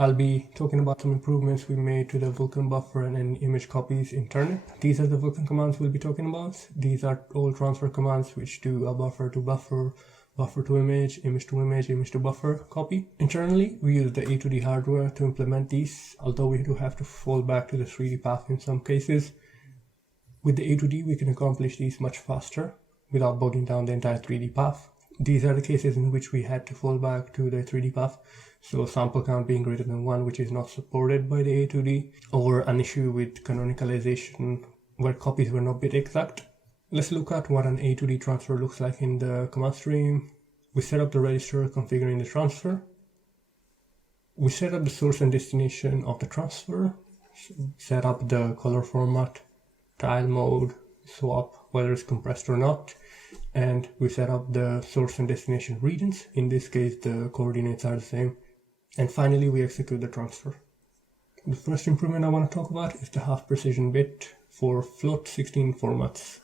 I'll be talking about some improvements we made to the Vulkan buffer and image copies in Turnip. These are the Vulkan commands we'll be talking about. These are all transfer commands which do a buffer to buffer, buffer to image, image to image, image to buffer copy. Internally, we use the A2D hardware to implement these, although we do have to fall back to the 3D path in some cases. With the A2D, we can accomplish these much faster without bogging down the entire 3D path. These are the cases in which we had to fall back to the 3D path, so sample count being greater than 1, which is not supported by the A2D, or an issue with canonicalization where copies were not bit exact. Let's look at what an A2D transfer looks like in the command stream. We set up the register configuring the transfer. We set up the source and destination of the transfer, set up the color format, tile mode, swap, whether it's compressed or not, and we set up the source and destination regions. In this case, the coordinates are the same. And finally, we execute the transfer. The first improvement I want to talk about is the half precision bit for float 16 formats.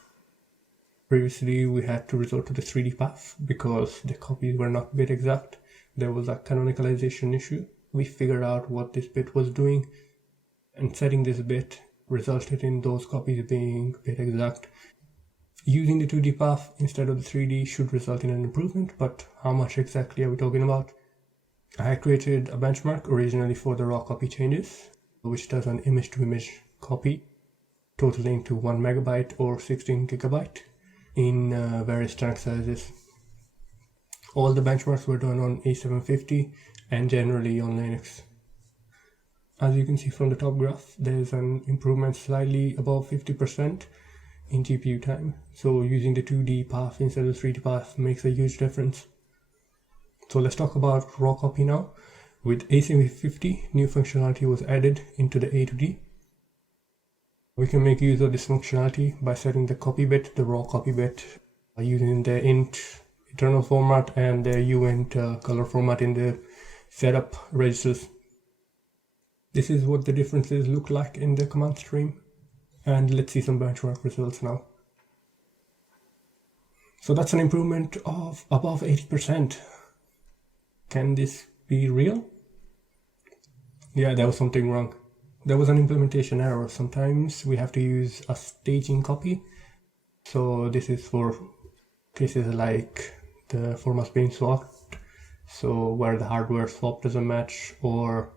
Previously, we had to resort to the 3D path because the copies were not bit exact. There was a canonicalization issue. We figured out what this bit was doing, and setting this bit resulted in those copies being bit exact. Using the 2D path instead of the 3D should result in an improvement, but how much exactly are we talking about? I created a benchmark originally for the raw copy changes, which does an image to image copy totaling to 1 megabyte or 16 gigabyte in various chunk sizes. All the benchmarks were done on A750 and generally on Linux. As you can see from the top graph, there's an improvement slightly above 50% in GPU time. So using the 2D path instead of the 3D path makes a huge difference. So let's talk about raw copy now. With A750, new functionality was added into the A2D. We can make use of this functionality by setting the copy bit, the raw copy bit, using the int-internal format and the uint color format in the setup registers. This is what the differences look like in the command stream. And let's see some benchmark results now. So that's an improvement of above 80%. Can this be real? Yeah, there was something wrong. There was an implementation error. Sometimes we have to use a staging copy. So this is for cases like the formats being swapped. So where the hardware swap doesn't match or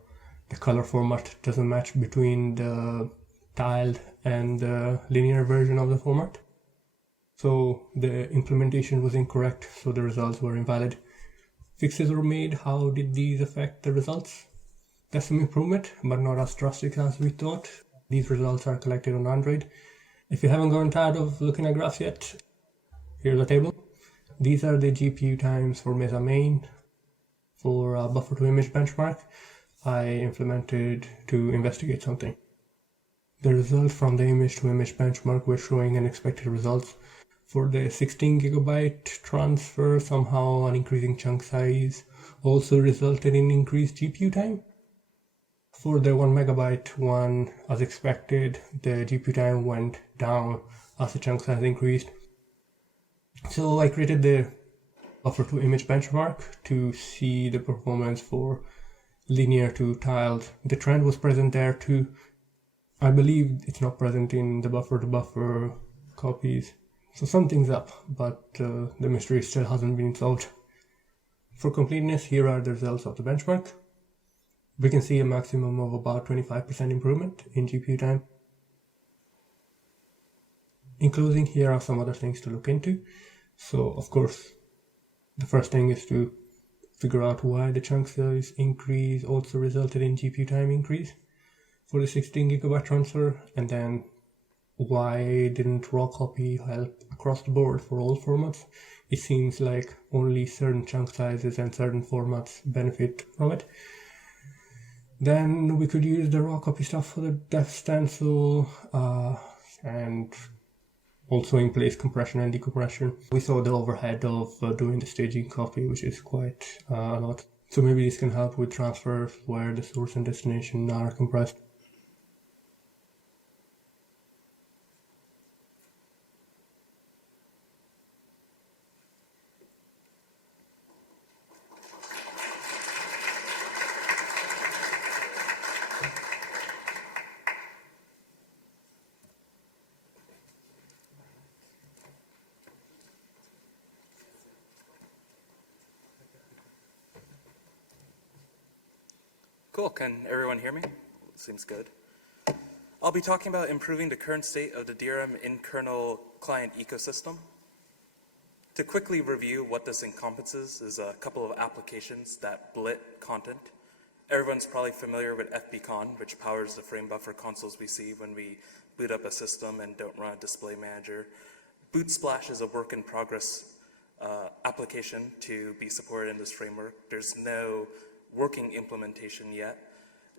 the color format doesn't match between the tiled and the linear version of the format. So the implementation was incorrect, so the results were invalid. Fixes were made. How did these affect the results? There's some improvement, but not as drastic as we thought. These results are collected on Android. If you haven't gotten tired of looking at graphs yet, here's a table. These are the GPU times for Mesa main for a buffer to image benchmark I implemented to investigate something. The results from the image to image benchmark were showing unexpected results. For the 16 gigabyte transfer, somehow an increasing chunk size also resulted in increased GPU time. For the 1 megabyte one, as expected, the GPU time went down as the chunk size increased. So I created the buffer to image benchmark to see the performance for linear to tiled. The trend was present there too. I believe it's not present in the buffer to buffer copies. So something's up, but the mystery still hasn't been solved. For completeness, here are the results of the benchmark. We can see a maximum of about 25% improvement in GPU time. In closing, here are some other things to look into. So, of course, the first thing is to figure out why the chunk size increase also resulted in GPU time increase for the 16 gigabyte transfer, and then why didn't raw copy help across the board for all formats? It seems like only certain chunk sizes and certain formats benefit from it. Then we could use the raw copy stuff for the def stencil and also in place compression and decompression. We saw the overhead of doing the staging copy, which is quite a lot. So maybe this can help with transfers where the source and destination are compressed. Cool, can everyone hear me? Seems good. I'll be talking about improving the current state of the DRM in-kernel client ecosystem. To quickly review what this encompasses is a couple of applications that blit content. Everyone's probably familiar with FBCon, which powers the frame buffer consoles we see when we boot up a system and don't run a display manager. Bootsplash is a work in progress application to be supported in this framework. There's no working implementation yet.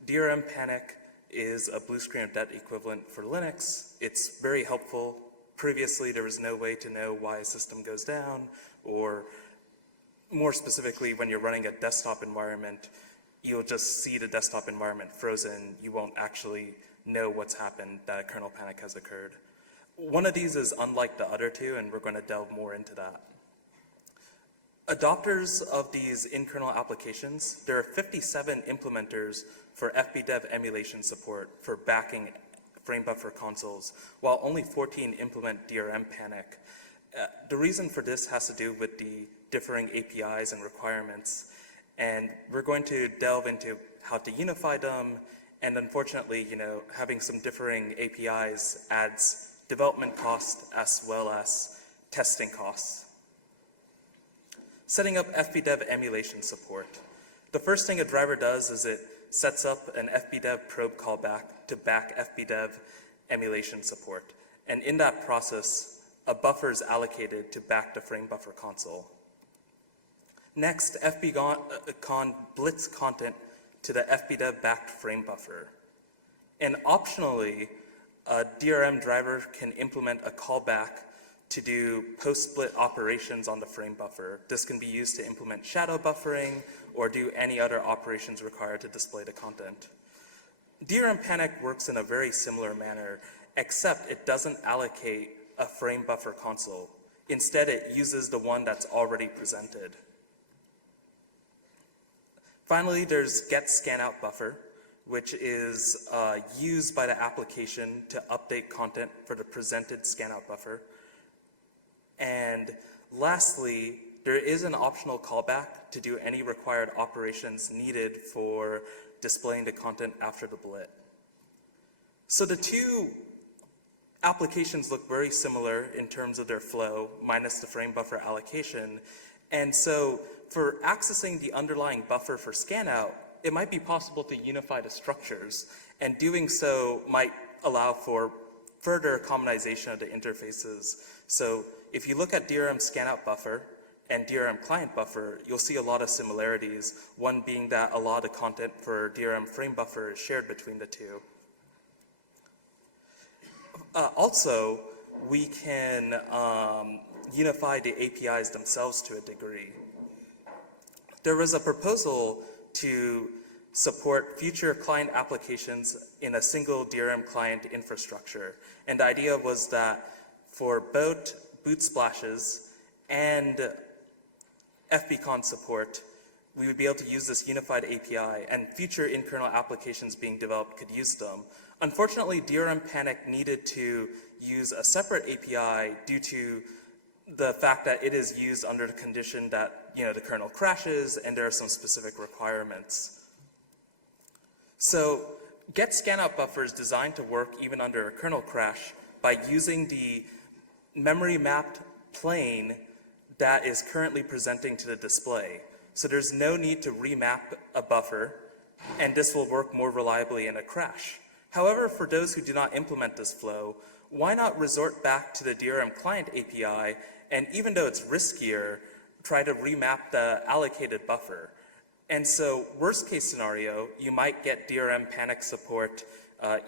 DRM Panic is a blue screen of death equivalent for Linux. It's very helpful. Previously, there was no way to know why a system goes down, or more specifically, when you're running a desktop environment, you'll just see the desktop environment frozen. You won't actually know what's happened, that a kernel panic has occurred. One of these is unlike the other two, and we're going to delve more into that. Adopters of these in-kernel applications, there are 57 implementers for FBdev emulation support for backing frame buffer consoles, while only 14 implement DRM Panic. The reason for this has to do with the differing APIs and requirements, and we're going to delve into how to unify them, and unfortunately, having some differing APIs adds development cost as well as testing costs. Setting up FBdev emulation support. The first thing a driver does is it sets up an FBdev probe callback to back FBdev emulation support. And in that process, a buffer is allocated to back the frame buffer console. Next, FBCon blitz content to the FBdev backed frame buffer. And optionally, a DRM driver can implement a callback to do post-split operations on the frame buffer. This can be used to implement shadow buffering or do any other operations required to display the content. DRM Panic works in a very similar manner, except it doesn't allocate a frame buffer console. Instead, it uses the one that's already presented. Finally, there's get_scan_out_buffer, which is used by the application to update content for the presented scan-out buffer. And lastly, there is an optional callback to do any required operations needed for displaying the content after the blit. So the two applications look very similar in terms of their flow, minus the frame buffer allocation. And so for accessing the underlying buffer for scan-out, it might be possible to unify the structures, and doing so might allow for further commonization of the interfaces. So if you look at DRM scan-out buffer and DRM client buffer, you'll see a lot of similarities, one being that a lot of content for DRM frame buffer is shared between the two. Also, we can unify the APIs themselves to a degree. There was a proposal to support future client applications in a single DRM client infrastructure. And the idea was that for both boot splashes and FBCon support, we would be able to use this unified API, and future in-kernel applications being developed could use them. Unfortunately, DRM Panic needed to use a separate API due to the fact that it is used under the condition that the kernel crashes and there are some specific requirements. So get_scan_out buffer is designed to work even under a kernel crash by using the memory mapped plane that is currently presenting to the display. So there's no need to remap a buffer, and this will work more reliably in a crash. However, for those who do not implement this flow, why not resort back to the DRM client API, and even though it's riskier, try to remap the allocated buffer? And so worst case scenario, you might get DRM Panic support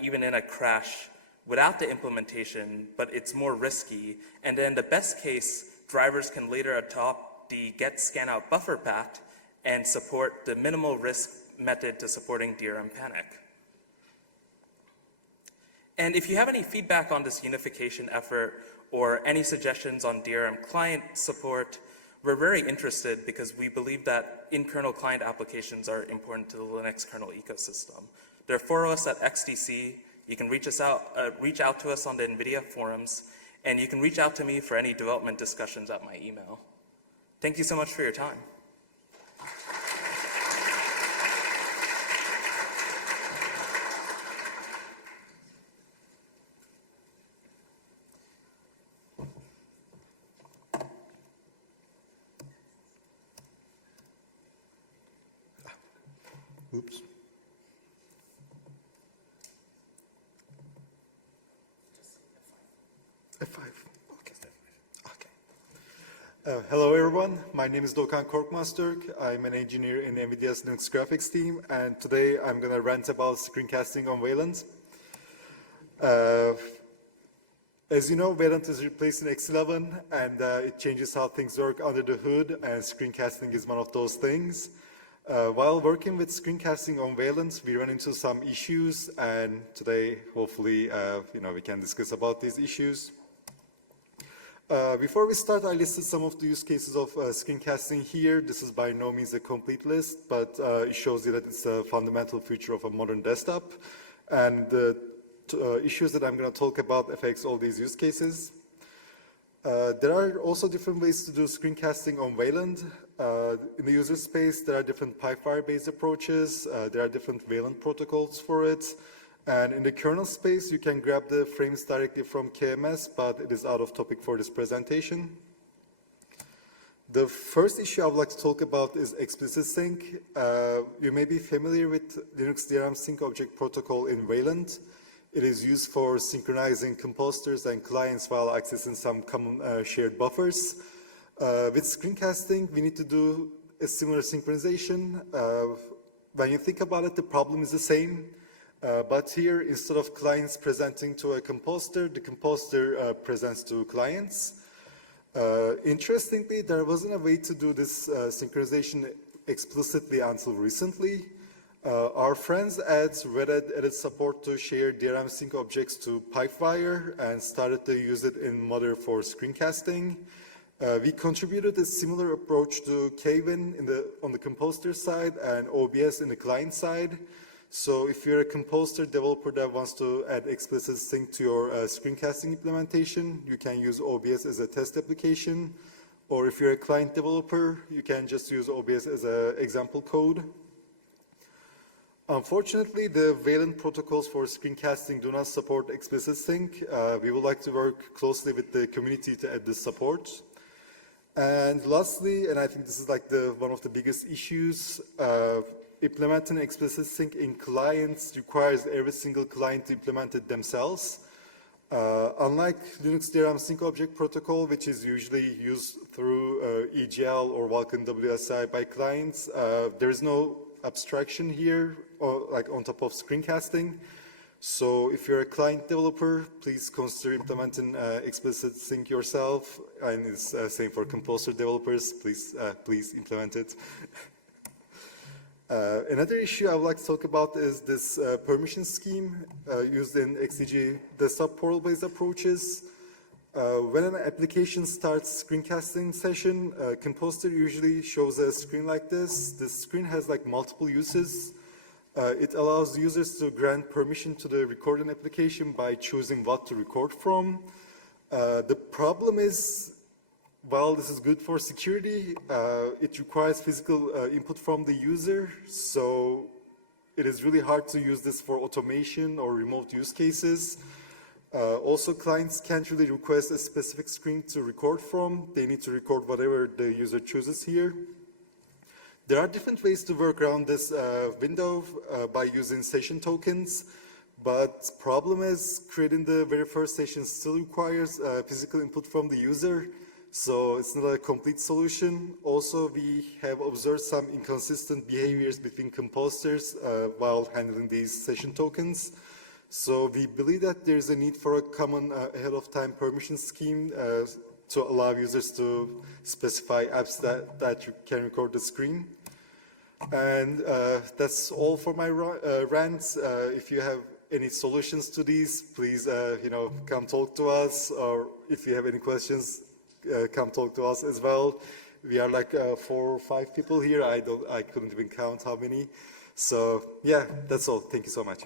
even in a crash without the implementation, but it's more risky. And then the best case, drivers can later adopt the get_scan_out buffer path and support the minimal risk method to supporting DRM Panic. And if you have any feedback on this unification effort or any suggestions on DRM client support, we're very interested because we believe that in-kernel client applications are important to the Linux kernel ecosystem. There are 4 of us at XDC. You can reach out to us on the NVIDIA forums, and you can reach out to me for any development discussions at my email. Thank you so much for your time. Oops. F5. Okay. Hello everyone, my name is Doğukan Korkmaztürk. I'm an engineer in NVIDIA's Linux graphics team, and today I'm going to rant about screencasting on Wayland. As you know, Wayland is replacing X11, and it changes how things work under the hood, and screencasting is one of those things. While working with screencasting on Wayland, we run into some issues, and today, hopefully, we can discuss about these issues. Before we start, I listed some of the use cases of screencasting here. This is by no means a complete list, but it shows you that it's a fundamental feature of a modern desktop. And the issues that I'm going to talk about affects all these use cases. There are also different ways to do screencasting on Wayland. In the user space, there are different PyFire-based approaches. There are different Wayland protocols for it. And in the kernel space, you can grab the frames directly from KMS, but it is out of topic for this presentation. The first issue I would like to talk about is explicit sync. You may be familiar with Linux DRM sync object protocol in Wayland. It is used for synchronizing compositors and clients while accessing some common shared buffers. With screencasting, we need to do a similar synchronization. When you think about it, the problem is the same. But here, instead of clients presenting to a compositor, the compositor presents to clients. Interestingly, there wasn't a way to do this synchronization explicitly until recently. Our friends at Red Hat added support to share DRM sync objects to PyFire and started to use it in Mother for screencasting. We contributed a similar approach to Kevin on the compositor side and OBS in the client side. So if you're a compositor developer that wants to add explicit sync to your screencasting implementation, you can use OBS as a test application. Or if you're a client developer, you can just use OBS as an example code. Unfortunately, the Wayland protocols for screencasting do not support explicit sync. We would like to work closely with the community to add this support. And lastly, and I think this is like one of the biggest issues, implementing explicit sync in clients requires every single client to implement it themselves. Unlike Linux DRM sync object protocol, which is usually used through EGL or Vulkan WSI by clients, there is no abstraction here like on top of screencasting. So if you're a client developer, please consider implementing explicit sync yourself. And it's same for composer developers. Please implement it. Another issue I would like to talk about is this permission scheme used in XDC desktop portal-based approaches. When an application starts screencasting session, Composer usually shows a screen like this. This screen has like multiple uses. It allows users to grant permission to the recording application by choosing what to record from. The problem is, while this is good for security, it requires physical input from the user, so it is really hard to use this for automation or remote use cases. Also, clients can't really request a specific screen to record from. They need to record whatever the user chooses here. There are different ways to work around this window by using session tokens, but problem is creating the very first session still requires physical input from the user. So it's not a complete solution. Also, we have observed some inconsistent behaviors between compositors while handling these session tokens. So we believe that there is a need for a common ahead of time permission scheme to allow users to specify apps that you can record the screen. And that's all for my rants. If you have any solutions to these, please come talk to us, or if you have any questions, come talk to us as well. We are like 4 or 5 people here. I couldn't even count how many. So yeah, that's all. Thank you so much.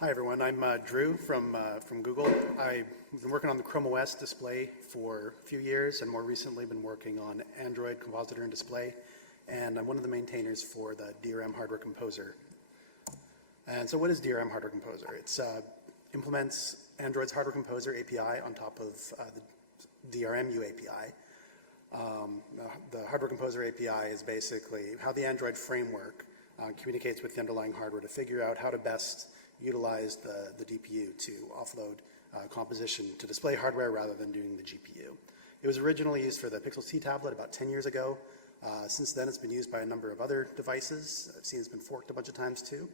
Hi everyone, I'm Drew from Google. I've been working on the Chrome OS display for a few years and more recently been working on Android Compositor and Display, and I'm one of the maintainers for the DRM Hardware Composer. And so what is DRM Hardware Composer? It implements Android's Hardware Composer API on top of the DRMU API. The Hardware Composer API is basically how the Android framework communicates with the underlying hardware to figure out how to best utilize the DPU to offload composition to display hardware rather than doing the GPU. It was originally used for the Pixel C tablet about 10 years ago. Since then, it's been used by a number of other devices. I've seen it's been forked a bunch of times too.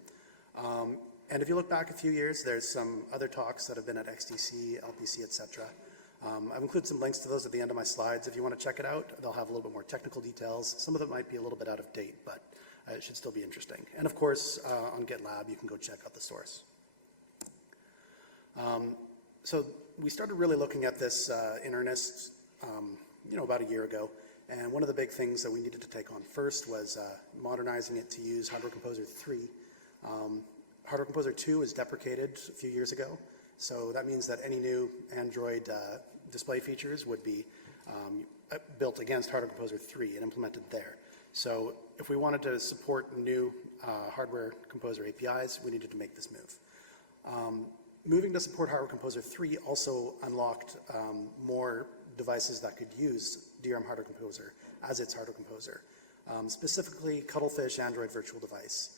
And if you look back a few years, there's some other talks that have been at XDC, LPC, etc. I've included some links to those at the end of my slides. If you want to check it out, they'll have a little bit more technical details. Some of them might be a little bit out of date, but it should still be interesting. And of course, on GitLab, you can go check out the source. So we started really looking at this in earnest, about a year ago. And one of the big things that we needed to take on first was modernizing it to use Hardware Composer 3. Hardware Composer 2 was deprecated a few years ago. So that means that any new Android display features would be built against Hardware Composer 3 and implemented there. So if we wanted to support new Hardware Composer APIs, we needed to make this move. Moving to support Hardware Composer 3 also unlocked more devices that could use DRM Hardware Composer as its Hardware Composer, specifically Cuttlefish Android Virtual Device.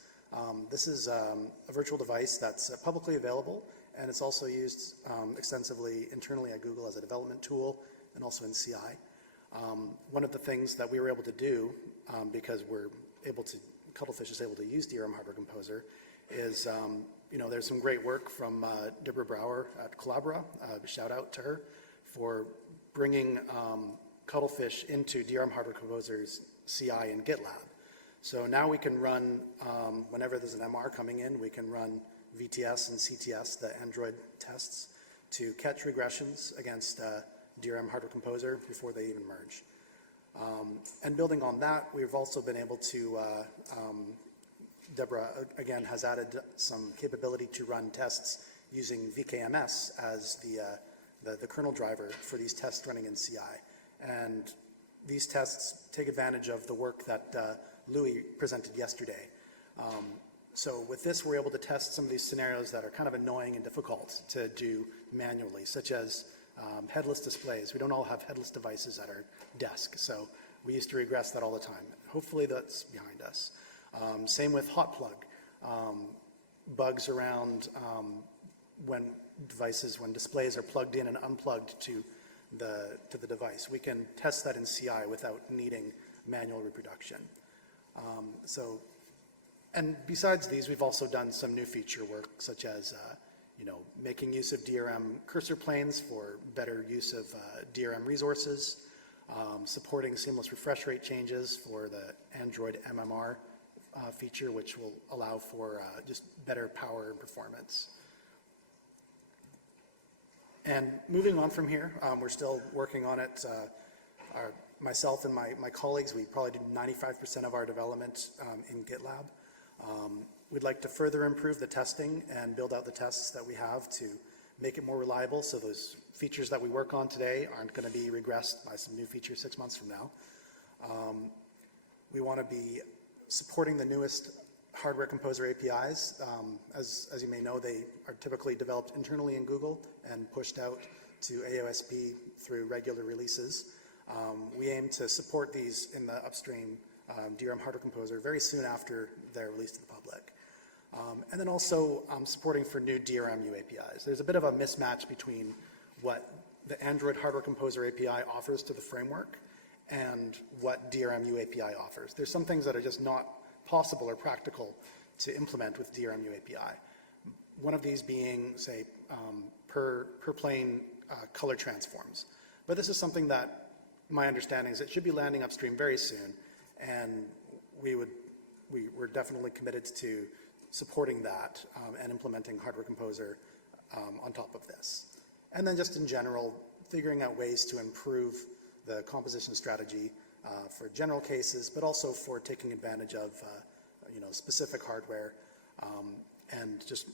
This is a virtual device that's publicly available, and it's also used extensively internally at Google as a development tool and also in CI. One of the things that we were able to do, because Cuttlefish is able to use DRM Hardware Composer, is there's some great work from Deborah Brower at Collabora, shout out to her, for bringing Cuttlefish into DRM Hardware Composer's CI in GitLab. So now we can run, whenever there's an MR coming in, we can run VTS and CTS, the Android tests, to catch regressions against DRM Hardware Composer before they even merge. And building on that, we've also been able to, Deborah, again, has added some capability to run tests using VKMS as the kernel driver for these tests running in CI. And these tests take advantage of the work that Louis presented yesterday. So with this, we're able to test some of these scenarios that are kind of annoying and difficult to do manually, such as headless displays. We don't all have headless devices at our desk, so we used to regress that all the time. Hopefully that's behind us. Same with hot plug. Bugs around when displays are plugged in and unplugged to the device. We can test that in CI without needing manual reproduction. And besides these, we've also done some new feature work, such as making use of DRM cursor planes for better use of DRM resources, supporting seamless refresh rate changes for the Android MMR feature, which will allow for just better power and performance. And moving on from here, we're still working on it. Myself and my colleagues, we probably do 95% of our development in GitLab. We'd like to further improve the testing and build out the tests that we have to make it more reliable, so those features that we work on today aren't going to be regressed by some new features 6 months from now. We want to be supporting the newest Hardware Composer APIs. As you may know, they are typically developed internally in Google and pushed out to AOSP through regular releases. We aim to support these in the upstream DRM Hardware Composer very soon after they're released to the public. And then also supporting for new DRMU APIs. There's a bit of a mismatch between what the Android Hardware Composer API offers to the framework and what DRMU API offers. There's some things that are just not possible or practical to implement with DRMU API. One of these being, say, per plane color transforms. But this is something that my understanding is it should be landing upstream very soon, and we're definitely committed to supporting that and implementing Hardware Composer on top of this. And then just in general, figuring out ways to improve the composition strategy for general cases, but also for taking advantage of specific hardware and just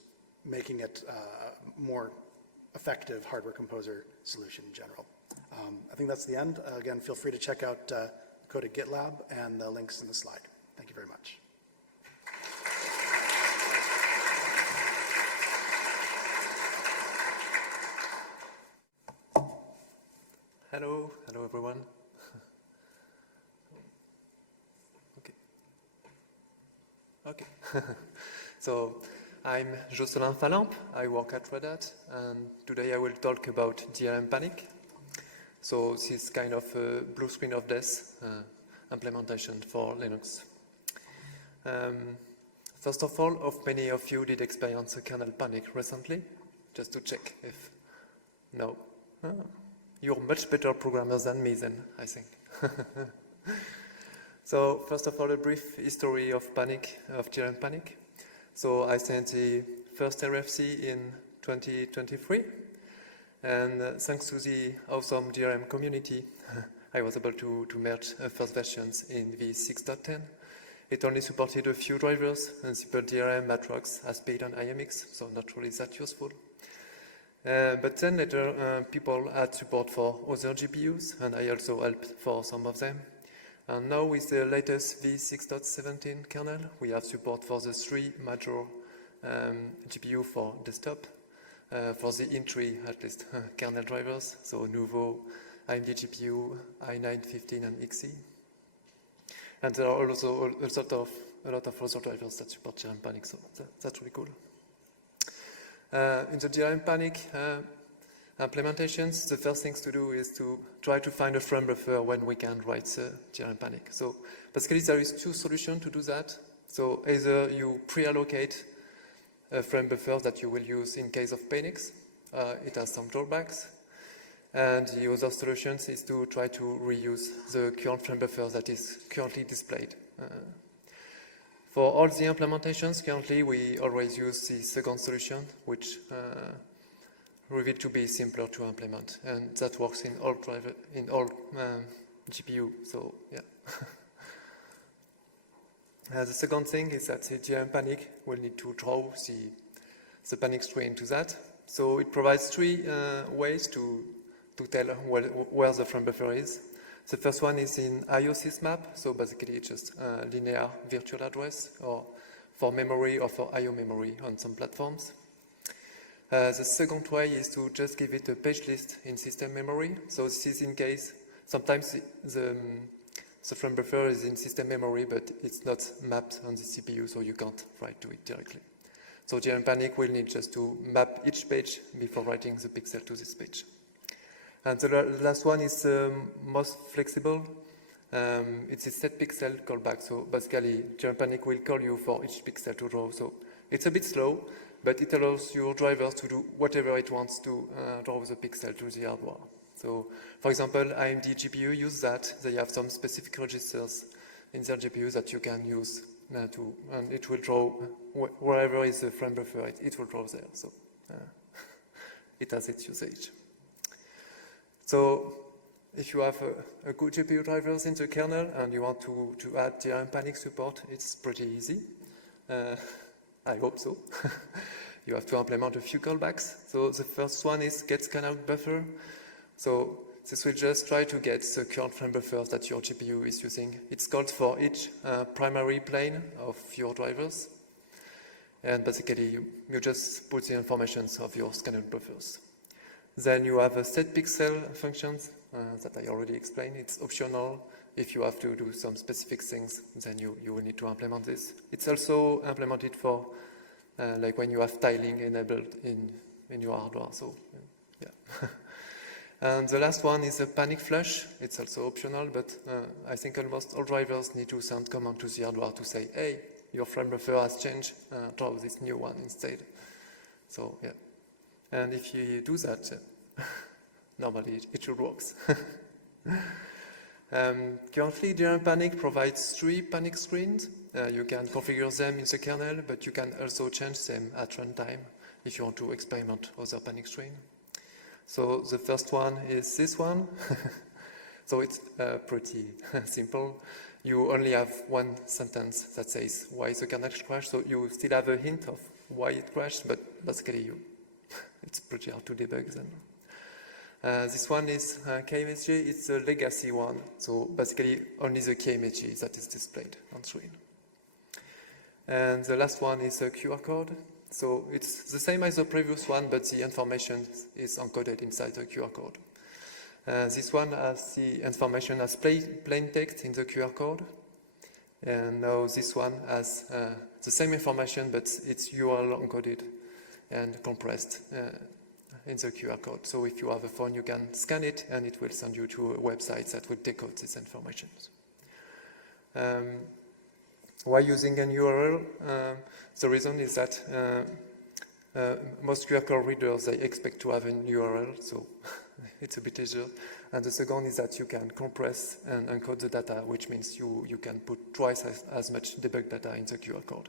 making it a more effective Hardware Composer solution in general. I think that's the end. Again, feel free to check out code at GitLab and the links in the slide. Thank you very much. one. Okay. So I'm Jocelyn Falempe. I work at Red Hat, and today I will talk about DRM panic. So this is kind of a blue screen of death implementation for Linux. First of all, many of you did experience a kernel panic recently, just to check if no. You're much better programmers than me then, I think. So first of all, a brief history of DRM panic. So I sent the first RFC in 2023, and thanks to the awesome DRM community, I was able to merge first versions in the 6.10. It only supported a few drivers, and simple DRM, Matrox, ASPID, and IMX, so not really that useful. But then later, people had support for other GPUs, and I also helped for some of them. And now with the latest v6.17 kernel, we have support for the 3 major GPU for desktop, for the in-tree, at least, kernel drivers, so Nouveau, AMD GPU, i9-15, and XE. And there are also a lot of other drivers that support DRM panic, so that's really cool. In the DRM panic implementations, the first things to do is to try to find a frame buffer when we can write the DRM panic. So basically there is 2 solutions to do that. So either you pre-allocate a frame buffer that you will use in case of panics. It has some drawbacks. And the other solution is to try to reuse the current frame buffer that is currently displayed. For all the implementations, currently we always use the second solution, which revealed to be simpler to implement, and that works in all GPU. So yeah. The second thing is that the DRM panic will need to draw the panic screen to that. So it provides 3 ways to tell where the frame buffer is. The first one is in IO/sysmap, so basically it's just a linear virtual address, or for memory or for IO memory on some platforms. The second way is to just give it a page list in system memory. So this is in case sometimes the frame buffer is in system memory, but it's not mapped on the CPU, so you can't write to it directly. So DRM panic will need just to map each page before writing the pixel to this page. And the last one is most flexible. It's a set pixel callback. So basically, DRM panic will call you for each pixel to draw. So it's a bit slow, but it allows your drivers to do whatever it wants to draw the pixel to the hardware. So, for example, AMD GPU use that. They have some specific registers in their GPU that you can use and it will draw wherever is the frame buffer. It will draw there. So it has its usage. So if you have a good GPU drivers in the kernel and you want to add DRM panic support, it's pretty easy. I hope so. You have to implement a few callbacks. So the first one is get scan-out buffer. So this will just try to get the current frame buffers that your GPU is using. It's called for each primary plane of your drivers. And basically, you just put the information of your scan-out buffers. Then you have a set pixel functions that I already explained. It's optional. If you have to do some specific things, then you will need to implement this. It's also implemented for like when you have tiling enabled in your hardware. So yeah. And the last one is a panic flush. It's also optional, but I think almost all drivers need to send command to the hardware to say, hey, your frame buffer has changed, draw this new one instead. So yeah. And if you do that, normally it should work. Currently, DRM panic provides 3 panic screens. You can configure them in the kernel, but you can also change them at runtime if you want to experiment other panic screen. So the first one is this one. So it's pretty simple. You only have one sentence that says why the kernel crashed, so you still have a hint of why it crashed, but basically it's pretty hard to debug them. This one is KMSG. It's a legacy one, so basically only the KMSG that is displayed on screen. And the last one is a QR code. So it's the same as the previous one, but the information is encoded inside the QR code. This one has the information as plain text in the QR code. And now this one has the same information, but it's URL encoded and compressed in the QR code. So if you have a phone, you can scan it, and it will send you to a website that will decode this information. Why using an URL? The reason is that most QR code readers, they expect to have an URL, so it's a bit easier. And the second is that you can compress and encode the data, which means you can put twice as much debug data in the QR code.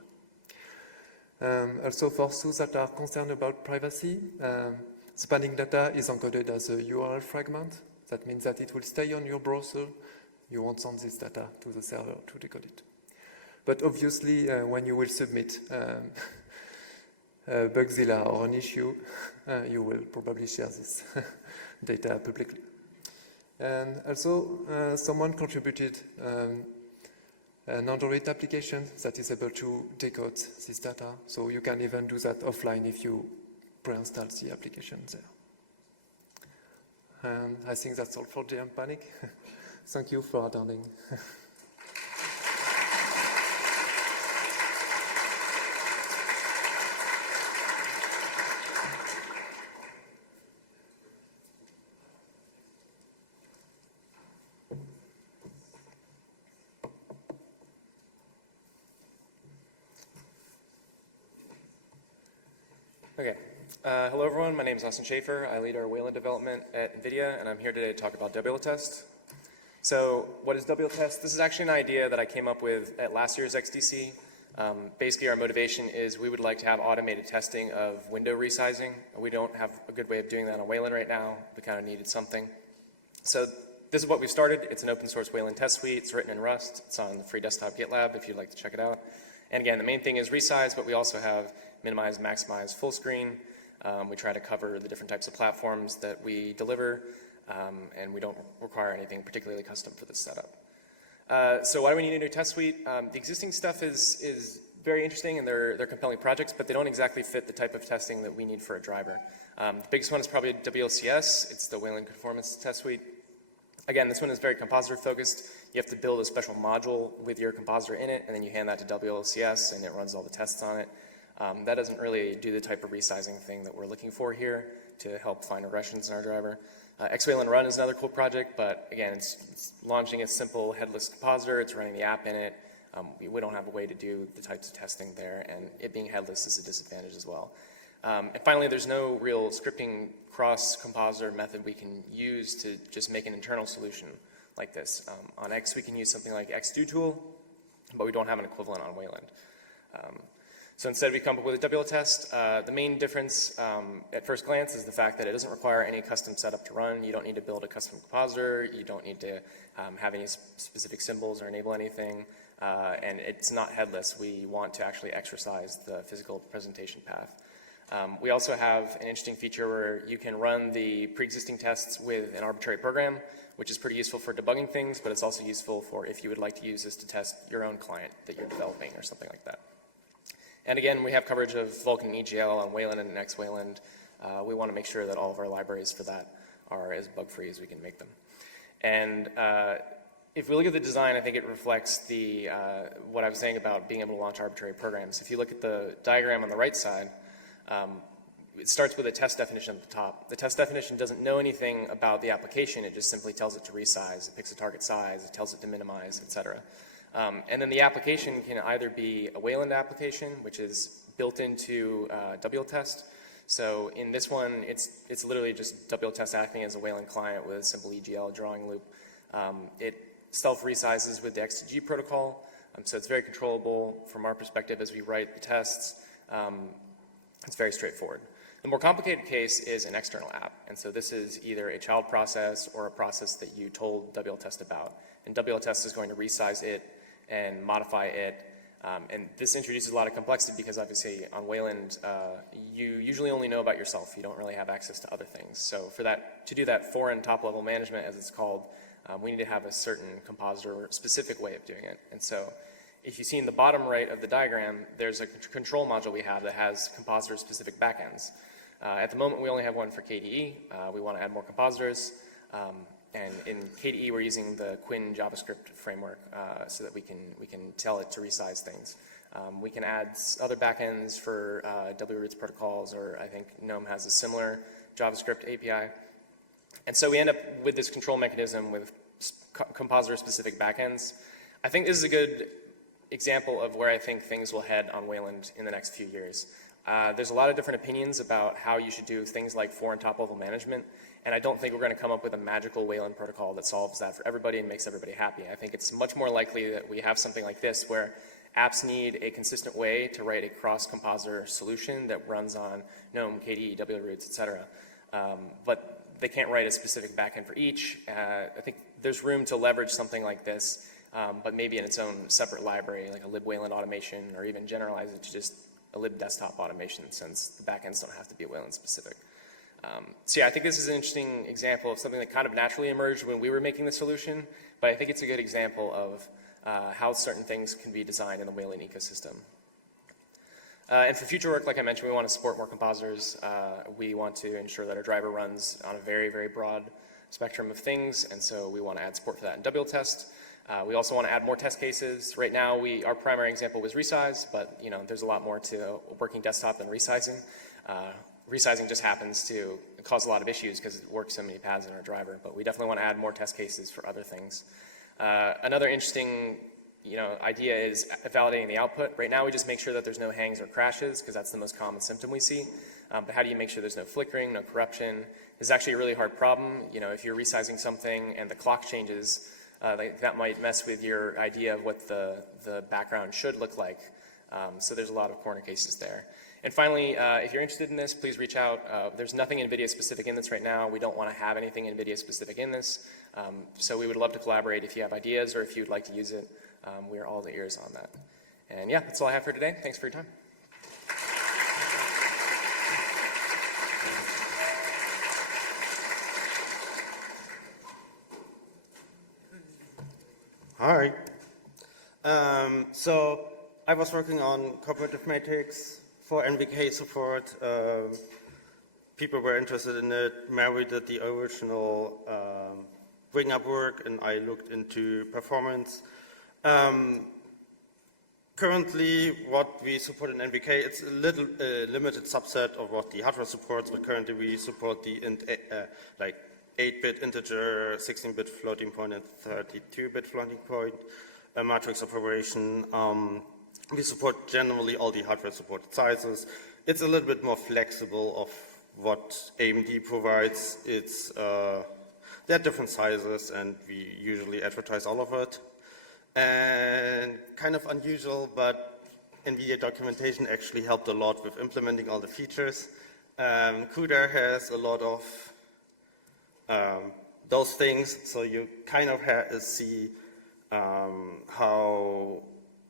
Also, for those that are concerned about privacy, spanning data is encoded as a URL fragment. That means that it will stay on your browser. You won't send this data to the server to decode it. But obviously, when you will submit Bugzilla or an issue, you will probably share this data publicly. And also, someone contributed an Android application that is able to decode this data. So you can even do that offline if you pre-install the application there. And I think that's all for GM Panic. Thank you for attending. Okay. Hello, everyone. My name is Austin Shafer. I lead our Wayland development at NVIDIA, and I'm here today to talk about wltest. So what is wltest? This is actually an idea that I came up with at last year's XDC. Basically, our motivation is we would like to have automated testing of window resizing. We don't have a good way of doing that on Wayland right now. We kind of needed something. So this is what we've started. It's an open source Wayland test suite. It's written in Rust. It's on the free desktop GitLab if you'd like to check it out. And again, the main thing is resize, but we also have minimize, maximize, full screen. We try to cover the different types of platforms that we deliver, and we don't require anything particularly custom for this setup. So why do we need a new test suite? The existing stuff is very interesting, and they're compelling projects, but they don't exactly fit the type of testing that we need for a driver. The biggest one is probably WLCS. It's the Wayland Conformance Test Suite. Again, this one is very compositor focused. You have to build a special module with your compositor in it, and then you hand that to WLCS, and it runs all the tests on it. That doesn't really do the type of resizing thing that we're looking for here to help find regressions in our driver. Wayland Run is another cool project, but again, it's launching a simple headless compositor. It's running the app in it. We don't have a way to do the types of testing there, and it being headless is a disadvantage as well. And finally, there's no real scripting cross-compositor method we can use to just make an internal solution like this. On X, we can use something like XDoTool, but we don't have an equivalent on Wayland. So instead, we come up with a wltest. The main difference at first glance is the fact that it doesn't require any custom setup to run. You don't need to build a custom compositor. You don't need to have any specific symbols or enable anything. And it's not headless. We want to actually exercise the physical presentation path. We also have an interesting feature where you can run the pre-existing tests with an arbitrary program, which is pretty useful for debugging things, but it's also useful for if you would like to use this to test your own client that you're developing or something like that. And again, we have coverage of Vulkan and EGL on Wayland and X-Wayland. We want to make sure that all of our libraries for that are as bug-free as we can make them. And if we look at the design, I think it reflects the what I was saying about being able to launch arbitrary programs. If you look at the diagram on the right side, it starts with a test definition at the top. The test definition doesn't know anything about the application. It just simply tells it to resize. It picks a target size. It tells it to minimize, etc. And then the application can either be a Wayland application, which is built into wltest. So in this one, it's literally just wltest acting as a Wayland client with a simple EGL drawing loop. It self-resizes with the XDC protocol, so it's very controllable from our perspective as we write the tests. It's very straightforward. The more complicated case is an external app, and so this is either a child process or a process that you told wltest about, and wltest is going to resize it and modify it, and this introduces a lot of complexity because obviously on Wayland you usually only know about yourself. You don't really have access to other things. So for that, to do that foreign top-level management, as it's called, we need to have a certain compositor specific way of doing it. And so if you see in the bottom right of the diagram, there's a control module we have that has compositor specific backends. At the moment, we only have one for KDE. We want to add more compositors. And in KDE, we're using the Quinn JavaScript framework so that we can tell it to resize things. We can add other backends for wroots protocols, or I think GNOME has a similar JavaScript API. And so we end up with this control mechanism with compositor-specific backends. I think this is a good example of where I think things will head on Wayland in the next few years. There's a lot of different opinions about how you should do things like for and top-level management, and I don't think we're going to come up with a magical Wayland protocol that solves that for everybody and makes everybody happy. I think it's much more likely that we have something like this where apps need a consistent way to write a cross-compositor solution that runs on GNOME, KDE, wroots, etc. But they can't write a specific backend for each. I think there's room to leverage something like this, but maybe in its own separate library, like a libWayland automation, or even generalize it to just a libdesktop automation, since the backends don't have to be Wayland specific. So yeah, I think this is an interesting example of something that kind of naturally emerged when we were making the solution, but I think it's a good example of how certain things can be designed in the Wayland ecosystem. And for future work, like I mentioned, we want to support more compositors. We want to ensure that our driver runs on a very, very broad spectrum of things, and so we want to add support for that in wltest. We also want to add more test cases. Right now, our primary example was resize, but there's a lot more to a working desktop than resizing. Resizing just happens to cause a lot of issues because it works so many paths in our driver, but we definitely want to add more test cases for other things. Another interesting idea is validating the output. Right now we just make sure that there's no hangs or crashes because that's the most common symptom we see. But how do you make sure there's no flickering, no corruption? This is actually a really hard problem. If you're resizing something and the clock changes, that might mess with your idea of what the background should look like. So there's a lot of corner cases there. And finally, if you're interested in this, please reach out. There's nothing NVIDIA specific in this right now. We don't want to have anything NVIDIA specific in this. So we would love to collaborate if you have ideas or if you'd like to use it. We are all ears on that. And yeah, that's all I have for today. Thanks for your time. Hi. So I was working on cooperative matrix for NVK support. People were interested in it. Mary did the original bring up work, and I looked into performance. Currently, what we support in NVK, it's a little limited subset of what the hardware supports, but currently we support the like 8-bit integer, 16-bit floating point, and 32-bit floating point matrix operation. We support generally all the hardware supported sizes. It's a little bit more flexible of what AMD provides. It's there are different sizes, and we usually advertise all of it. And kind of unusual, but NVIDIA documentation actually helped a lot with implementing all the features. CUDA has a lot of those things, so you kind of see how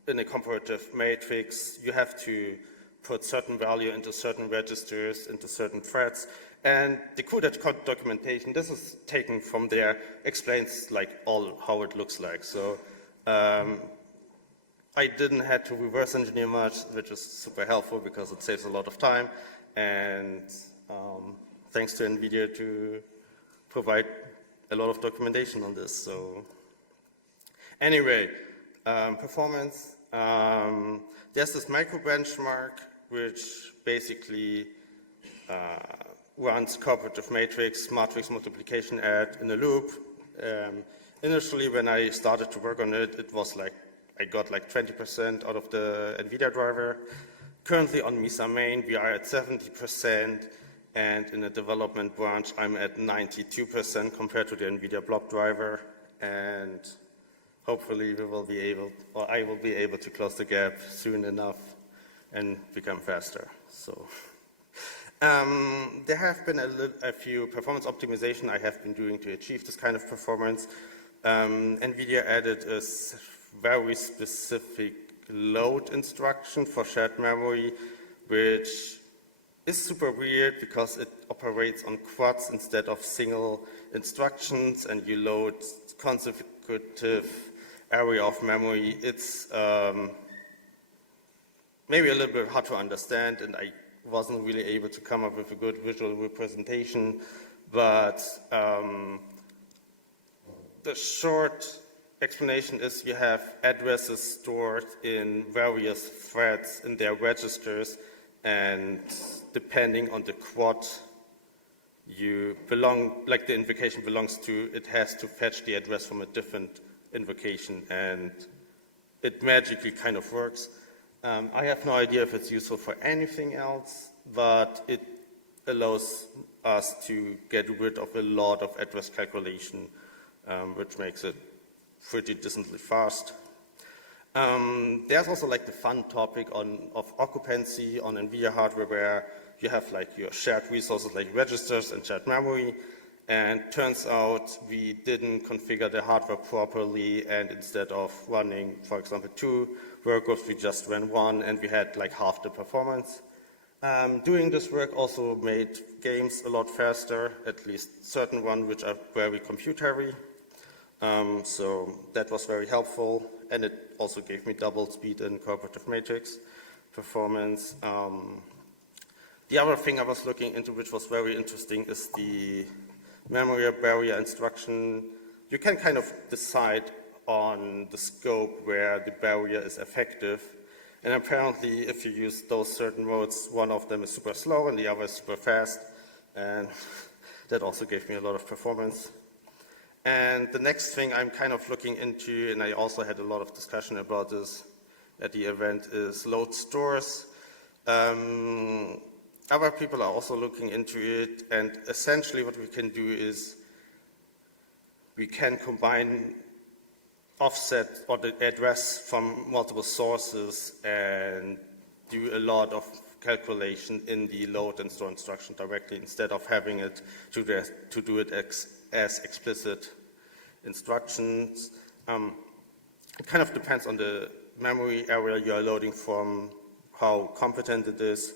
in a comparative matrix you have to put certain value into certain registers, into certain threads. And the CUDA documentation, this is taken from there, explains like all how it looks like. So I didn't have to reverse engineer much, which is super helpful because it saves a lot of time. And thanks to NVIDIA to provide a lot of documentation on this. So anyway, performance. There's this micro benchmark which basically runs cooperative matrix multiplication add in a loop. Initially, when I started to work on it, it was like I got like 20% out of the NVIDIA driver. Currently on MISA main, we are at 70%, and in the development branch, I'm at 92% compared to the NVIDIA block driver. And hopefully, we will be able, or I will be able to close the gap soon enough and become faster. So. There have been a few performance optimization I have been doing to achieve this kind of performance. NVIDIA added a very specific load instruction for shared memory, which is super weird because it operates on quads instead of single instructions, and you load consecutive area of memory. It's maybe a little bit hard to understand, and I wasn't really able to come up with a good visual representation, but the short explanation is you have addresses stored in various threads in their registers, and depending on the quad you belong, like the invocation belongs to, it has to fetch the address from a different invocation, and it magically kind of works. I have no idea if it's useful for anything else, but it allows us to get rid of a lot of address calculation, which makes it pretty decently fast. There's also like the fun topic of occupancy on NVIDIA hardware, where you have like your shared resources like registers and shared memory, and turns out we didn't configure the hardware properly, and instead of running, for example, 2 workgroups, we just ran 1, and we had like half the performance. Doing this work also made games a lot faster, at least certain ones which are very compute heavy. So that was very helpful, and it also gave me double speed in cooperative matrix performance. The other thing I was looking into, which was very interesting, is the memory barrier instruction. You can kind of decide on the scope where the barrier is effective, and apparently if you use those certain modes, one of them is super slow and the other is super fast, and that also gave me a lot of performance. And the next thing I'm kind of looking into, and I also had a lot of discussion about this at the event, is load stores. Other people are also looking into it, and essentially what we can do is we can combine offset or the address from multiple sources and do a lot of calculation in the load and store instruction directly, instead of having it to do it as explicit instructions. It kind of depends on the memory area you are loading from, how competent it is.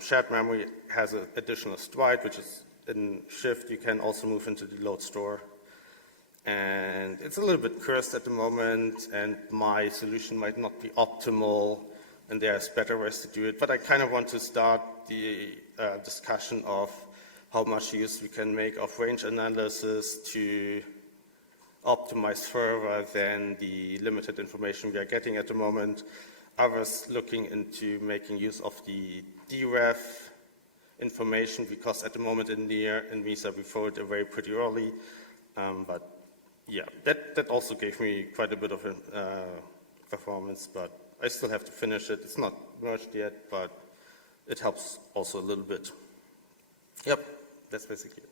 Shared memory has an additional stride, which is in Shift. You can also move into the load store. And it's a little bit cursed at the moment, and my solution might not be optimal, and there's better ways to do it. But I kind of want to start the discussion of how much use we can make of range analysis to optimize further than the limited information we are getting at the moment. I was looking into making use of the DREF information, because at the moment in NEAR and MISA we throw it away pretty early. But yeah, that also gave me quite a bit of performance, but I still have to finish it. It's not merged yet, but it helps also a little bit. Yep, that's basically it.